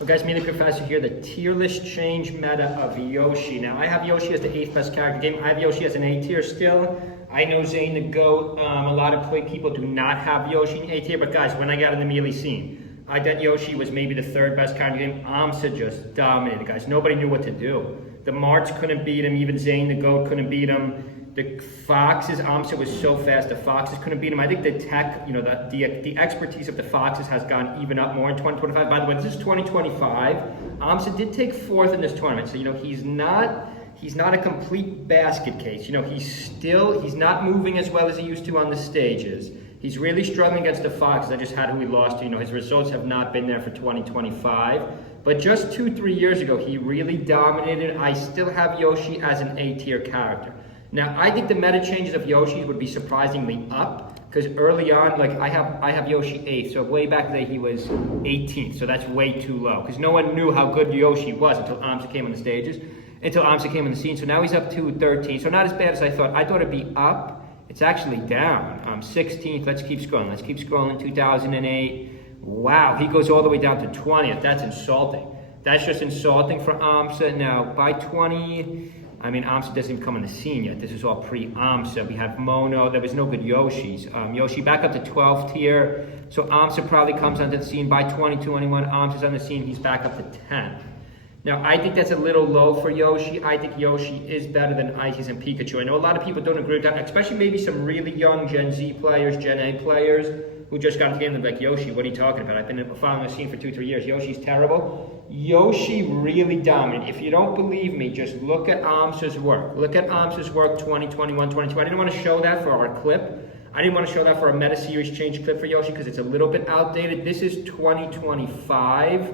Well guys, me and the professor here, the tier list change meta of Yoshi. Now I have Yoshi as the 8th best character game. I have Yoshi as an A tier still. I know Zane the GOAT, a lot of people do not have Yoshi in A tier, but guys, when I got in the melee scene, I thought Yoshi was maybe the 3rd best character game. Amsa just dominated, guys. Nobody knew what to do. The Marts couldn't beat him, even Zane the GOAT couldn't beat him. The Foxes, Amsa was so fast, the Foxes couldn't beat him. I think the tech, the expertise of the Foxes has gone even up more in 2025. By the way, this is 2025. Amsa did take 4th in this tournament, so he's not a complete basket case. He's not moving as well as he used to on the stages. He's really struggling against the Foxes. I just had who he lost to. His results have not been there for 2025. But just 2-3 years ago, he really dominated. I still have Yoshi as an A tier character. Now, I think the meta changes of Yoshi would be surprisingly up, because early on, I have Yoshi 8th, so way back then he was 18th, so that's way too low, because no one knew how good Yoshi was until Amsa came on the stages, until Amsa came on the scene, so now he's up to 13th, so not as bad as I thought. I thought it'd be up. It's actually down. 16th, let's keep scrolling, 2008. Wow, he goes all the way down to 20th. That's insulting. That's just insulting for Amsa. Now, by 20... Amsa doesn't even come on the scene yet. This is all pre-Amsa. We have Mono. There was no good Yoshis. Yoshi back up to 12th tier. So Amsa probably comes onto the scene by 2021. Amsa's on the scene. He's back up to 10th. Now, I think that's a little low for Yoshi. I think Yoshi is better than Isis and Pikachu. I know a lot of people don't agree with that, especially maybe some really young Gen Z players, Gen A players, who just got into the game and they're like, Yoshi, what are you talking about? I've been following the scene for 2-3 years. Yoshi's terrible. Yoshi really dominated. If you don't believe me, just look at Amsa's work. Look at Amsa's work 2021, 2022. I didn't want to show that for our clip. I didn't want to show that for a meta series change clip for Yoshi because it's a little bit outdated. This is 2025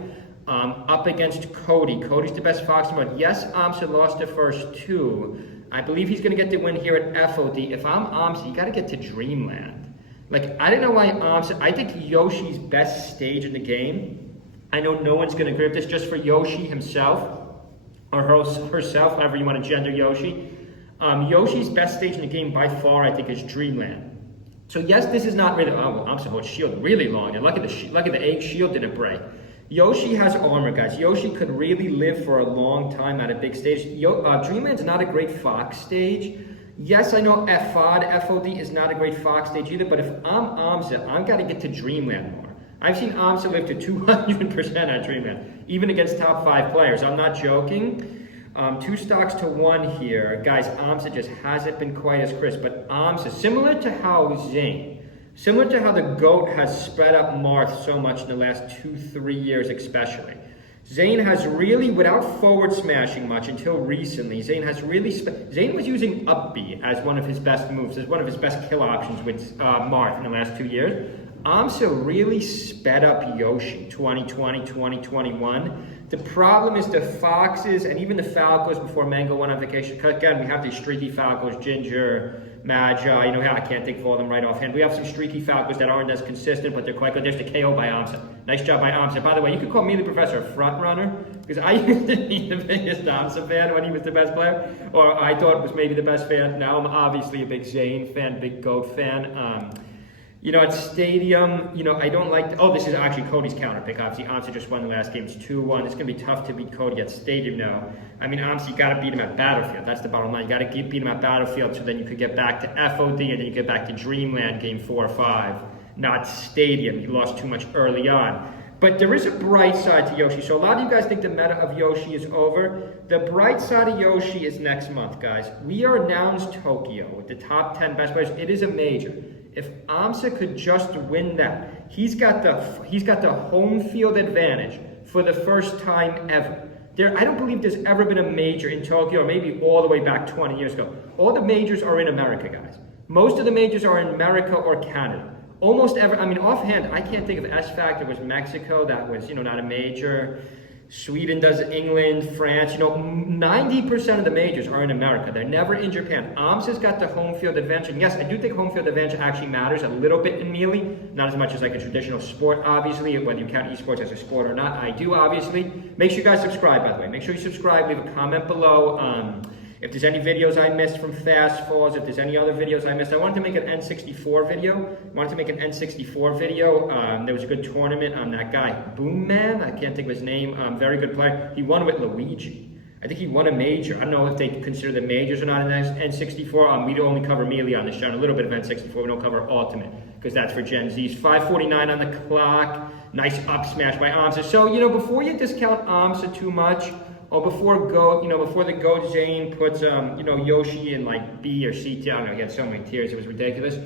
up against Cody. Cody's the best Fox mode. Yes, Amsa lost the first 2. I believe he's going to get the win here at FOD. If I'm Amsa, you got to get to Dreamland. I don't know why Amsa, I think Yoshi's best stage in the game, I know no one's going to agree with this, just for Yoshi himself, or herself, however you want to gender Yoshi. Yoshi's best stage in the game by far, I think, is Dreamland. So yes, this is not really, Amsa holds shield really long, and look at the egg shield didn't break. Yoshi has armor, guys. Yoshi could really live for a long time at a big stage. Dreamland's not a great Fox stage. Yes, I know FOD is not a great Fox stage either, but if I'm Amsa, I've got to get to Dreamland more. I've seen Amsa live to 200% at Dreamland, even against top 5 players. I'm not joking. 2 stocks to 1 here. Guys, Amsa just hasn't been quite as crisp, but Amsa, similar to how the GOAT has spread up Marth so much in the last 2-3 years especially. Zane has really, without forward smashing much until recently, Zane was using up B as one of his best moves, as one of his best kill options with Marth in the last 2 years. Amsa really sped up Yoshi 2020, 2021. The problem is the Foxes and even the Falcos before Mango went on vacation. Again, we have these streaky Falcos, Ginger, Magi, I can't think of all of them right offhand. We have some streaky Falcos that aren't as consistent, but they're quite good. There's the KO by Amsa. Nice job by Amsa. By the way, you could call me the professor a front runner, because I used to be the biggest Amsa fan when he was the best player, or I thought was maybe the best fan. Now I'm obviously a big Zane fan, big GOAT fan. At Stadium, I don't like... this is actually Cody's counter pick. Obviously, Amsa just won the last game. It's 2-1. It's going to be tough to beat Cody at Stadium now. Amsa, you got to beat him at Battlefield. That's the bottom line. You got to beat him at Battlefield so then you could get back to FOD and then you get back to Dreamland game 4 or 5. Not Stadium. You lost too much early on. But there is a bright side to Yoshi. So a lot of you guys think the meta of Yoshi is over. The bright side of Yoshi is next month, guys. We are announced Tokyo with the top 10 best players. It is a major. If Amsa could just win that, he's got the home field advantage for the first time ever. I don't believe there's ever been a major in Tokyo, or maybe all the way back 20 years ago. All the majors are in America, guys. Most of the majors are in America or Canada. Almost ever, offhand, I can't think of S Factor was Mexico, that was, not a major. Sweden does England, France, 90% of the majors are in America. They're never in Japan. Amsa's got the home field advantage. And yes, I do think home field advantage actually matters a little bit in Melee. Not as much as like a traditional sport, obviously, whether you count esports as a sport or not. I do, obviously. Make sure you guys subscribe, by the way. Make sure you subscribe, leave a comment below. If there's any videos I missed from Fast Falls, if there's any other videos I missed, I wanted to make an N64 video. There was a good tournament. That guy, Boom Man, I can't think of his name, very good player. He won with Luigi. I think he won a major. I don't know if they consider the majors or not in N64. We only cover Melee on this channel, a little bit of N64. We don't cover Ultimate because that's for Gen Zs. 5:49 on the clock. Nice up smash by Amsa. So, before you discount Amsa too much, or before the GOAT Zane puts, Yoshi in like B or C tier. I don't know, he had so many tiers, it was ridiculous.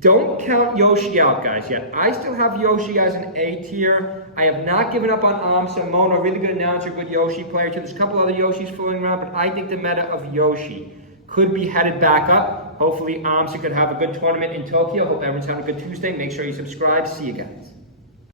Don't count Yoshi out, guys, yet. I still have Yoshi as an A tier. I have not given up on Amsa. Mona, really good announcer, good Yoshi player too. There's a couple other Yoshis fooling around, but I think the meta of Yoshi could be headed back up. Hopefully, Amsa could have a good tournament in Tokyo. Hope everyone's having a good Tuesday. Make sure you subscribe. See you guys.